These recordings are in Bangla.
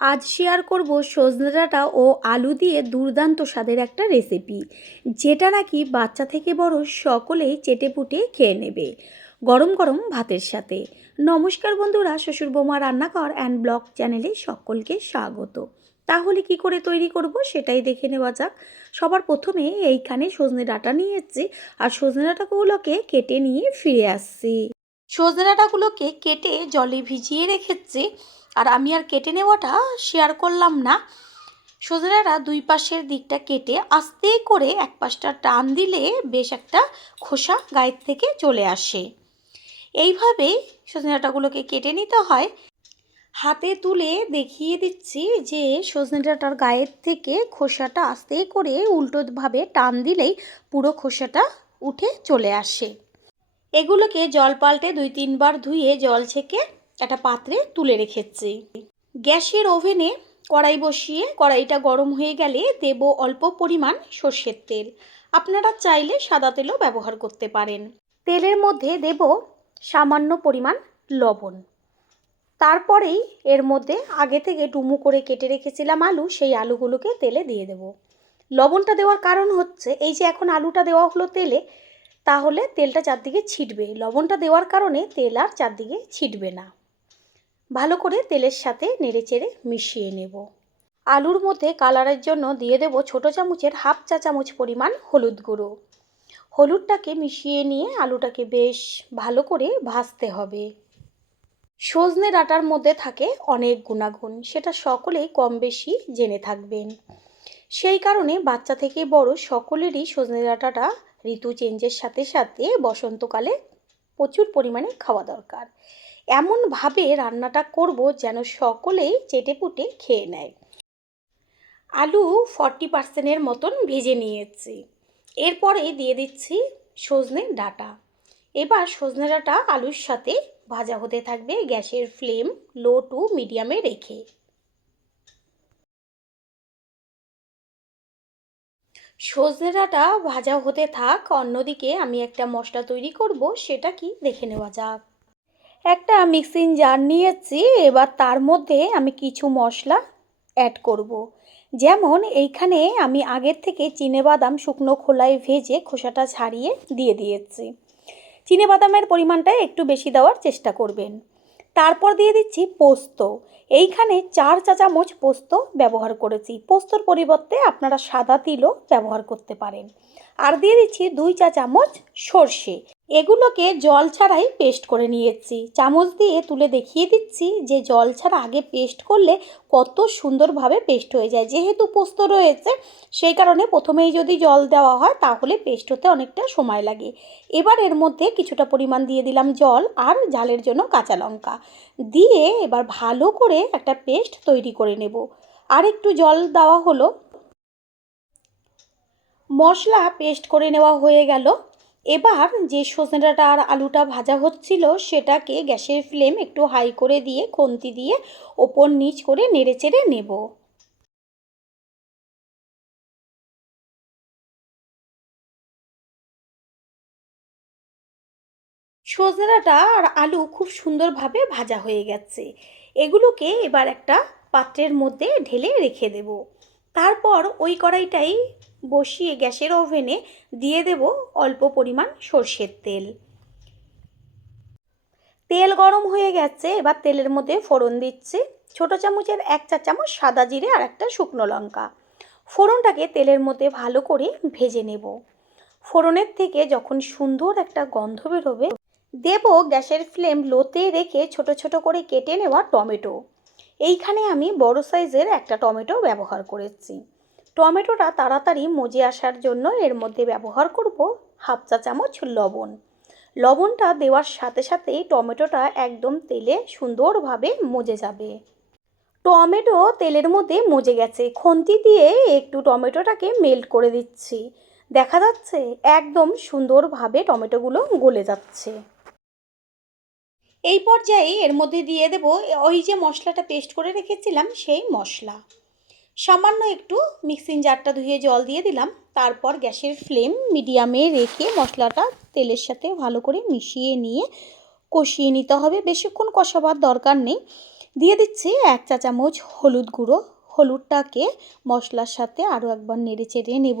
আজ শেয়ার করব সজনে ডাঁটা ও আলু দিয়ে দুর্দান্ত স্বাদের একটা রেসিপি, যেটা নাকি বাচ্চা থেকে বড় সকলেই চেটেপুটে খেয়ে নেবে গরম গরম ভাতের সাথে। নমস্কার বন্ধুরা, শ্বশুর বৌমা রান্নাঘর অ্যান্ড ব্লগ চ্যানেলে সকলকে স্বাগত। তাহলে কি করে তৈরি করব সেটাই দেখে নেওয়া যাক। সবার প্রথমে এইখানে সজনে ডাঁটা নিয়ে এসেছি, আর সজনে ডাঁটাগুলোকে কেটে নিয়ে ফিরে আসছি। সজনে ডাঁটাগুলোকে কেটে জলে ভিজিয়ে রেখেছি, আর আমি আর কেটে নেওয়াটা শেয়ার করলাম না। সজনে ডাঁটা দুই পাশের দিকটা কেটে আস্তে করে এক পাশটা টান দিলে বেশ একটা খোসা গায়ের থেকে চলে আসে। এইভাবেই সজনে ডাঁটাগুলোকে কেটে নিতে হয়। হাতে তুলে দেখিয়ে দিচ্ছি যে সজনে ডাঁটার গায়ের থেকে খোসাটা আস্তে করে উল্টোভাবে টান দিলেই পুরো খোসাটা উঠে চলে আসে। এগুলোকে জল পাল্টে 2-3 বার ধুয়ে জল ছেঁকে একটা পাত্রে তুলে রেখেছি। গ্যাসের ওভেনে কড়াই বসিয়ে কড়াইটা গরম হয়ে গেলে দেব অল্প পরিমাণ সর্ষের তেল। আপনারা চাইলে সাদা তেলও ব্যবহার করতে পারেন। তেলের মধ্যে দেব সামান্য পরিমাণ লবণ। তারপরেই এর মধ্যে আগে থেকে ডুমো করে কেটে রেখেছিলাম আলু, সেই আলুগুলোকে তেলে দিয়ে দেব। লবণটা দেওয়ার কারণ হচ্ছে এই যে এখন আলুটা দেওয়া হলো তেলে, তাহলে তেলটা চারদিকে ছিটবে। লবণটা দেওয়ার কারণে তেল আর চারদিকে ছিটবে না। ভালো করে তেলের সাথে নেড়েচেড়ে মিশিয়ে নেব। আলুর মধ্যে কালারের জন্য দিয়ে দেব ছোটো চামচের হাফ চা চামচ পরিমাণ হলুদ গুঁড়ো। হলুদটাকে মিশিয়ে নিয়ে আলুটাকে বেশ ভালো করে ভাজতে হবে। সজনে ডাঁটার মধ্যে থাকে অনেক গুণাগুণ, সেটা সকলেই কম বেশি জেনে থাকবেন। সেই কারণে বাচ্চা থেকে বড় সকলেরই সজনে ডাঁটাটা ঋতু চেঞ্জের সাথে সাথে বসন্তকালে প্রচুর পরিমাণে খাওয়া দরকার। এমনভাবে রান্নাটা করব যেন সকলেই চেটেপুটে খেয়ে নেয়। আলু 40% মতন ভেজে নিয়েছি। এরপরে দিয়ে দিচ্ছি সজনে ডাঁটা। এবার সজনে ডাঁটা আলুর সাথে ভাজা হতে থাকবে, গ্যাসের ফ্লেম লো টু মিডিয়ামে রেখে। সজনে ডাঁটা ভাজা হতে থাক, অন্যদিকে আমি একটা মশলা তৈরি করব, সেটা কি দেখে নেওয়া যাক। একটা মিক্সিং জার নিয়েছি, এবার তার মধ্যে আমি কিছু মশলা অ্যাড করব। যেমন এইখানে আমি আগের থেকে চিনেবাদাম শুকনো খোলায় ভেজে খোসাটা ছাড়িয়ে দিয়ে দিয়েছি। চিনেবাদামের পরিমাণটা একটু বেশি দেওয়ার চেষ্টা করবেন। তারপর দিয়ে দিচ্ছি পোস্ত। এইখানে 4 চা চামচ পোস্ত ব্যবহার করেছি। পোস্তর পরিবর্তে আপনারা সাদা তিলও ব্যবহার করতে পারেন। আর দিয়ে দিচ্ছি 2 চা চামচ সর্ষে। এগুলোকে জল ছাড়াই পেস্ট করে নিয়েছি। চামচ দিয়ে তুলে দেখিয়ে দিচ্ছি যে জল ছাড়া আগে পেস্ট করলে কত সুন্দরভাবে পেস্ট হয়ে যায়। যেহেতু পোস্ত রয়েছে, সেই কারণে প্রথমেই যদি জল দেওয়া হয় তাহলে পেস্ট হতে অনেকটা সময় লাগে। এবার এর মধ্যে কিছুটা পরিমাণ দিয়ে দিলাম জল, আর ঝালের জন্য কাঁচা লঙ্কা দিয়ে এবার ভালো করে একটা পেস্ট তৈরি করে নেব। আর একটু জল দেওয়া হলো। মশলা পেস্ট করে নেওয়া হয়ে গেল। এবার যে সজনে ডাঁটা আর আলুটা ভাজা হচ্ছিল সেটাকে গ্যাসের ফ্লেম একটু হাই করে দিয়ে খুন্তি দিয়ে ওপর নিচ করে নেড়েচেড়ে নেব। সজনে ডাঁটা আর আলু খুব সুন্দরভাবে ভাজা হয়ে গেছে। এগুলোকে এবার একটা পাত্রের মধ্যে ঢেলে রেখে দেব। তারপর ওই কড়াইটাই বসিয়ে গ্যাসের ওভেনে দিয়ে দেব অল্প পরিমাণ সর্ষের তেল। তেল গরম হয়ে গেছে, এবার তেলের মধ্যে ফোড়ন দিচ্ছি। ছোটো চামচের 1 চা চামচ সাদা জিরে আর একটা শুকনো লঙ্কা। ফোড়নটাকে তেলের মধ্যে ভালো করে ভেজে নেব। ফোড়নের থেকে যখন সুন্দর একটা গন্ধ বেরোবে, দেব গ্যাসের ফ্লেম লোতে রেখে ছোট ছোট করে কেটে নেওয়া টমেটো। এইখানে আমি বড় সাইজের একটা টমেটো ব্যবহার করেছি। টমেটোটা তাড়াতাড়ি মজে আসার জন্য এর মধ্যে ব্যবহার করব হাফ চা চামচ লবণ। লবণটা দেওয়ার সাথে সাথেই টমেটোটা একদম তেলে সুন্দরভাবে মজে যাবে। টমেটো তেলের মধ্যে মজে গেছে। খুন্তি দিয়ে একটু টমেটোটাকে মেল্ট করে দিচ্ছি। দেখা যাচ্ছে একদম সুন্দরভাবে টমেটোগুলো গলে যাচ্ছে। এই পর্যায়ে এর মধ্যে দিয়ে দেব ওই যে মশলাটা পেস্ট করে রেখেছিলাম সেই মশলা। সামান্য একটু মিক্সিং জারটা ধুয়ে জল দিয়ে দিলাম। তারপর গ্যাসের ফ্লেম মিডিয়ামে রেখে মশলাটা তেলের সাথে ভালো করে মিশিয়ে নিয়ে কষিয়ে নিতে হবে। বেশিক্ষণ কষাবার দরকার নেই। দিয়ে দিচ্ছি 1 চা চামচ হলুদ গুঁড়ো। হলুদটাকে মশলার সাথে আরও একবার নেড়ে চেড়ে নেব।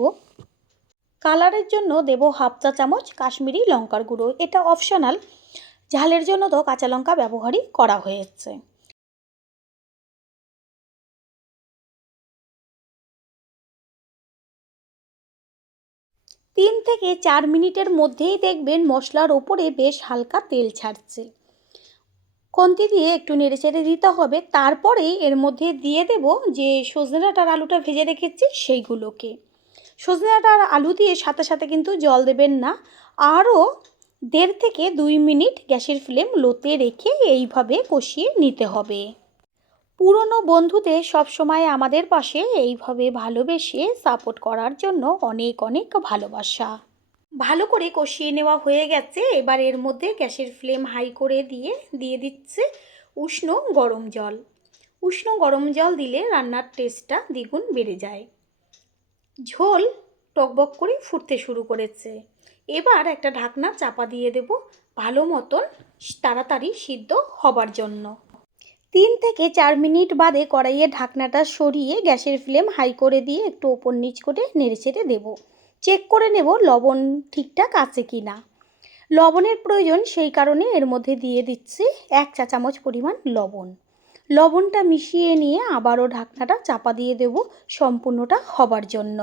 কালারের জন্য দেব 1/2 চা চামচ কাশ্মীরি লঙ্কার গুঁড়ো। এটা অপশনাল, ঝালের জন্য তো কাঁচা লঙ্কা ব্যবহারই করা হয়েছে। তিন থেকে 4 মিনিটের মধ্যেই দেখবেন মশলার ওপরে বেশ হালকা তেল ছাড়ছে। খুন্তি দিয়ে একটু নেড়েচেড়ে দিতে হবে। তারপরেই এর মধ্যে দিয়ে দেব যে সজনে ডাঁটা আর আলুটা ভেজে রেখেছি সেইগুলোকে। সজনে ডাঁটা আর আলু দিয়ে সাথে সাথে কিন্তু জল দেবেন না। আরও 1.5 থেকে 2 মিনিট গ্যাসের ফ্লেম লোতে রেখে এইভাবে কষিয়ে নিতে হবে। পুরনো বন্ধুদের সবসময় আমাদের পাশে এইভাবে ভালোবেসে সাপোর্ট করার জন্য অনেক অনেক ভালোবাসা। ভালো করে কষিয়ে নেওয়া হয়ে গেছে। এবার এর মধ্যে গ্যাসের ফ্লেম হাই করে দিয়ে দিচ্ছে উষ্ণ গরম জল। উষ্ণ গরম জল দিলে রান্নার টেস্টটা দ্বিগুণ বেড়ে যায়। ঝোল টকবক করে ফুটতে শুরু করেছে। এবার একটা ঢাকনা চাপা দিয়ে দেব ভালো মতন তাড়াতাড়ি সিদ্ধ হবার জন্য। 3 থেকে 4 মিনিট বাদে কড়াইয়ে ঢাকনাটা সরিয়ে গ্যাসের ফ্লেম হাই করে দিয়ে একটু ওপর নিচ করে নেড়েচেড়ে দেব। চেক করে নেব লবণ ঠিকঠাক আছে কি না। লবণের প্রয়োজন, সেই কারণে এর মধ্যে দিয়ে দিচ্ছি 1 চা চামচ পরিমাণ লবণ। লবণটা মিশিয়ে নিয়ে আবারও ঢাকনাটা চাপা দিয়ে দেব সম্পূর্ণটা হবার জন্য।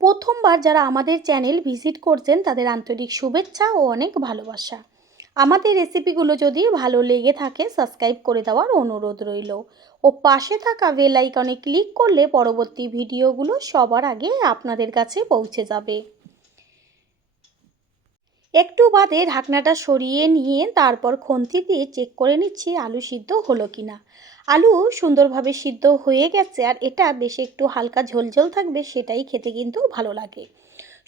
প্রথমবার যারা আমাদের চ্যানেল ভিজিট করছেন তাদের আন্তরিক শুভেচ্ছা ও অনেক ভালোবাসা। আমাদের রেসিপিগুলো যদি ভালো লেগে থাকে সাবস্ক্রাইব করে দেওয়ার অনুরোধ রইল ও পাশে থাকা বেল আইকনে ক্লিক করলে পরবর্তী ভিডিওগুলো সবার আগে আপনাদের কাছে পৌঁছে যাবে। একটু বাদে ঢাকনাটা সরিয়ে নিয়ে তারপর খুন্তি দিয়ে চেক করে নিচ্ছি আলু সিদ্ধ হলো কিনা। আলু সুন্দরভাবে সিদ্ধ হয়ে গেছে, আর এটা বেশ একটু হালকা ঝোলঝোল থাকবে, সেটাই খেতে কিন্তু ভালো লাগে।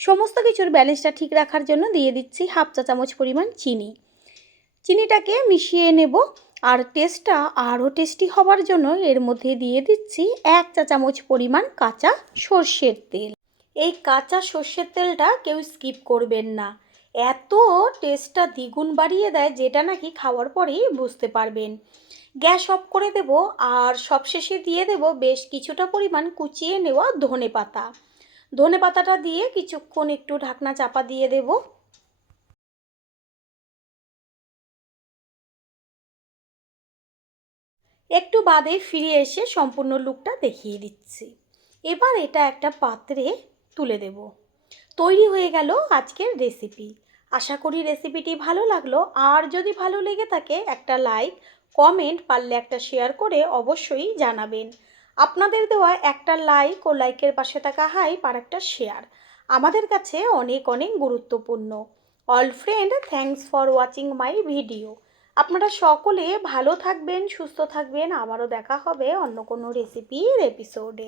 সমস্ত কিছুর ব্যালেন্সটা ঠিক রাখার জন্য দিয়ে দিচ্ছি 1/2 চা চামচ পরিমাণ চিনি। চিনিটাকে মিশিয়ে নেব। আর টেস্টটা আরও টেস্টি হবার জন্য এর মধ্যে দিয়ে দিচ্ছি 1 চা চামচ পরিমাণ কাঁচা সর্ষের তেল। এই কাঁচা সর্ষের তেলটা কেউ স্কিপ করবেন না, এত টেস্টটা দ্বিগুণ বাড়িয়ে দেয় যেটা নাকি খাওয়ার পরেই বুঝতে পারবেন। গ্যাস অফ করে দেব আর সবশেষে দিয়ে দেব বেশ কিছুটা পরিমাণ কুচিয়ে নেওয়া ধনেপাতা। ধনেপাতাটা দিয়ে কিছুক্ষণ একটু ঢাকনা চাপা দিয়ে দেব। একটু বাদে ফিরে এসে সম্পূর্ণ লুকটা দেখিয়ে দিচ্ছি। এবার এটা একটা পাত্রে তুলে দেব। তৈরি হয়ে গেল আজকের রেসিপি। আশা করি রেসিপিটি ভালো লাগলো, আর যদি ভালো লেগে থাকে একটা লাইক, কমেন্ট, পারলে একটা শেয়ার করে অবশ্যই জানাবেন। আপনাদের দেওয়া একটা লাইক ও লাইকের পাশে থাকা হাইপ আর একটা শেয়ার আমাদের কাছে অনেক অনেক গুরুত্বপূর্ণ। All friend, thanks for watching my video. আপনারা সকলে ভালো থাকবেন, সুস্থ থাকবেন। আবারও দেখা হবে অন্য কোনো রেসিপির এপিসোডে।